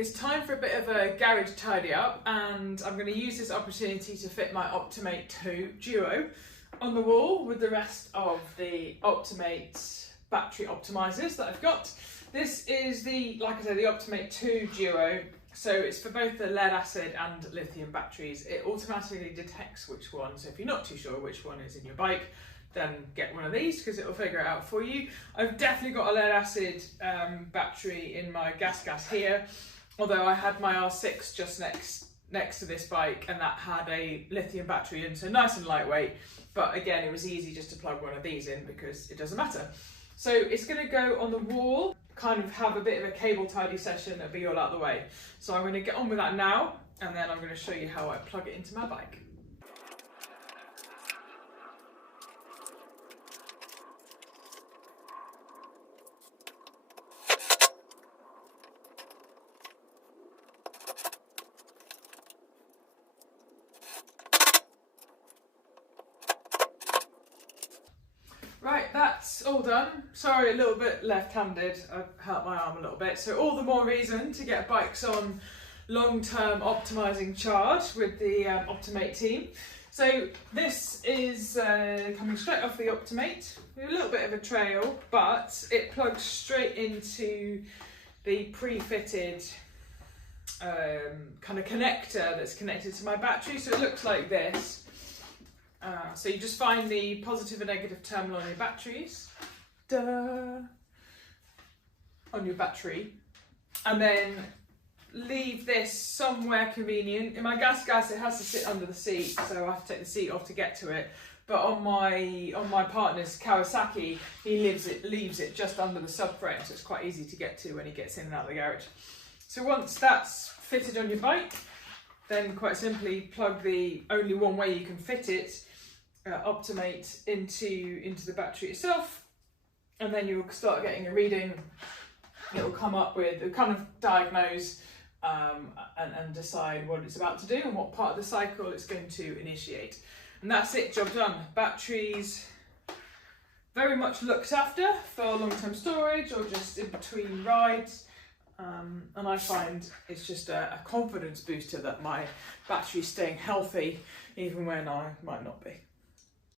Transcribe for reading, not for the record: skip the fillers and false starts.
It's time for a bit of a garage tidy up, and I'm going to use this opportunity to fit my Optimate 2 Duo on the wall with the rest of the Optimate battery optimizers that I've got. This is like I said, the Optimate 2 Duo, so it's for both the lead acid and lithium batteries. It automatically detects which one, so if you're not too sure which one is in your bike, then get one of these because it will figure it out for you. I've definitely got a lead acid battery in my gas here, although I had my R6 just next to this bike and that had a lithium battery in, so nice and lightweight, but again it was easy just to plug one of these in because it doesn't matter. So it's going to go on the wall, kind of have a bit of a cable tidy session and be all out of the way. So I'm going to get on with that now, and then I'm going to show you how I plug it into my bike. Right, that's all done. Sorry, a little bit left-handed. I've hurt my arm a little bit. So all the more reason to get bikes on long-term optimizing charge with the Optimate team. So this is coming straight off the Optimate. A little bit of a trail, but it plugs straight into the pre-fitted kind of connector that's connected to my battery. So it looks like this. So you just find the positive and negative terminal on your batteries, on your battery, and then leave this somewhere convenient. In my gas, it has to sit under the seat, so I have to take the seat off to get to it. But on my partner's Kawasaki, he leaves it just under the subframe, so it's quite easy to get to when he gets in and out of the garage. So once that's fitted on your bike, then quite simply plug the only one way you can fit it, Optimate into the battery itself, and then you'll start getting a reading. It'll come up with, it'll kind of diagnose and decide what it's about to do and what part of the cycle it's going to initiate. And that's it, job done. Batteries very much looked after for long-term storage or just in between rides. And I find it's just a confidence booster that my battery's staying healthy even when I might not be.